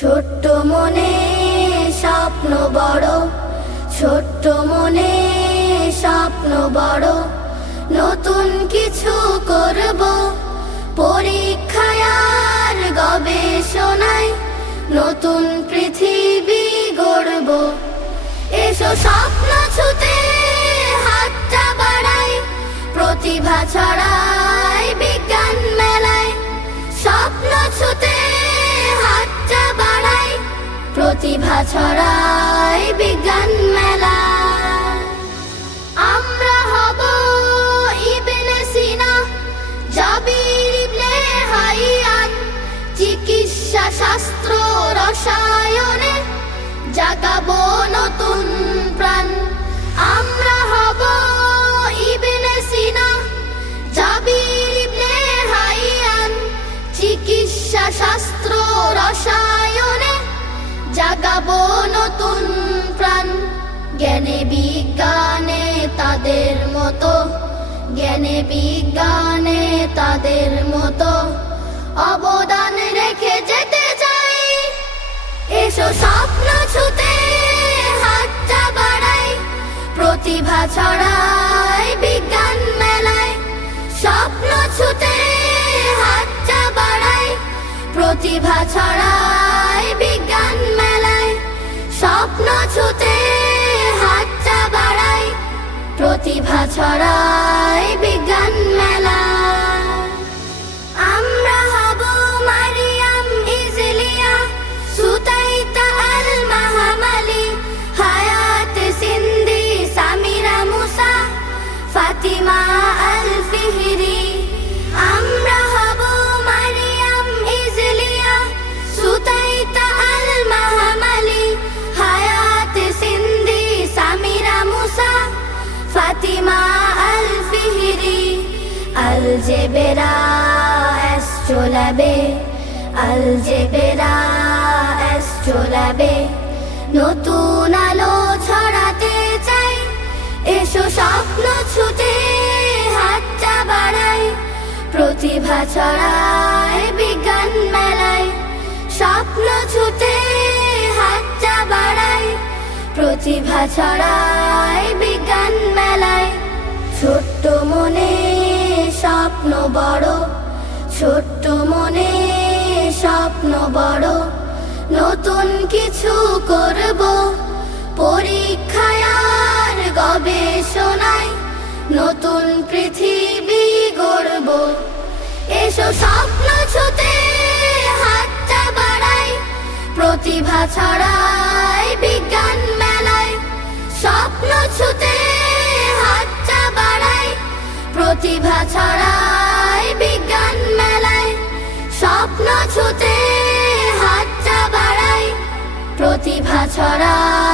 ছোট্ট মনে স্বপ্ন বড়, ছোট্ট মনে স্বপ্ন বড়। নতুন কিছু করব, পরীক্ষায় আর গবেষণায় নতুন পৃথিবী গড়ব। এসো স্বপ্ন ছুতে হাতটা বাড়াই, প্রতিভা ছড়াই বিজ্ঞান মেলায়। স্বপ্ন ছুতে হাতটা বাড়াই, প্রতিভা ছড়াই বিজ্ঞান মেলায়। আমরা হব ইবনে সিনা, জাবির ইবনে হাইয়ান। চিকিৎসা শাস্ত্র রসায়নে জাগাবো নতুন প্রাণ। আমরা হব ইবনে সিনা, জাবির ইবনে হাইয়ান। চিকিৎসা শাস্ত্র রসায়নে জাগাবো নতুন প্রাণ। জ্ঞানে বিজ্ঞানে তাদের মতো, জ্ঞানে বিজ্ঞানে তাদের মতো অবদান রেখে যেতে চাই। এসো স্বপ্ন ছুতে হাতটা বাড়াই, প্রতিভা ছড়াই বিজ্ঞান মেলায়। স্বপ্ন ছুতে হাতটা বাড়াই, প্রতিভা ছড়াই বিজ্ঞান মেলায়। স্বপ্ন ছুতে হাতটা বাড়াই, প্রতিভা ছড়াই বিজ্ঞান মেলায়। আমরা হব মারিয়াম ইজলিয়া, সুতাইতা আল মাহমালি। হায়াত সিন্ধি সামিরা মুসা, ফাতিমা আল ফিহরি। আমরা হব মারিয়াম ইজলিয়া, সুতাইতা আল মাহমালি। হায়াত সিন্ধি সামিরা মুসা, ফাতিমা আল ফিহরি। আলজেবেরা অ্যাস্ট্রোল্যাবে, আলজেবেরা অ্যাস্ট্রোল্যাবে নতুন আলো ছড়াতে চাই। এসো স্বপ্ন ছুতে হাতটা বাড়াই, প্রতিভা ছড়াই বিজ্ঞান মেলায়। স্বপ্ন ছুতে হাতটা বাড়াই, প্রতিভা ছড়াই বিজ্ঞান মেলায়। ছোট্ট মনে স্বপ্ন বড়, ছোট্ট মনে স্বপ্ন বড়। নতুন কিছু করব, পরীক্ষায় আর গবেষণায় নতুন পৃথিবী গড়ব। এসো স্বপ্ন ছুতে হাতটা বাড়াই, প্রতিভা ছড়াই বিজ্ঞান মেলায়। স্বপ্ন ছুতে হাতটা বাড়াই, প্রতিভা ছড়াই বিজ্ঞান মেলায়। স্বপ্ন ছুতে হাতটা বাড়াই, প্রতিভা ছড়াই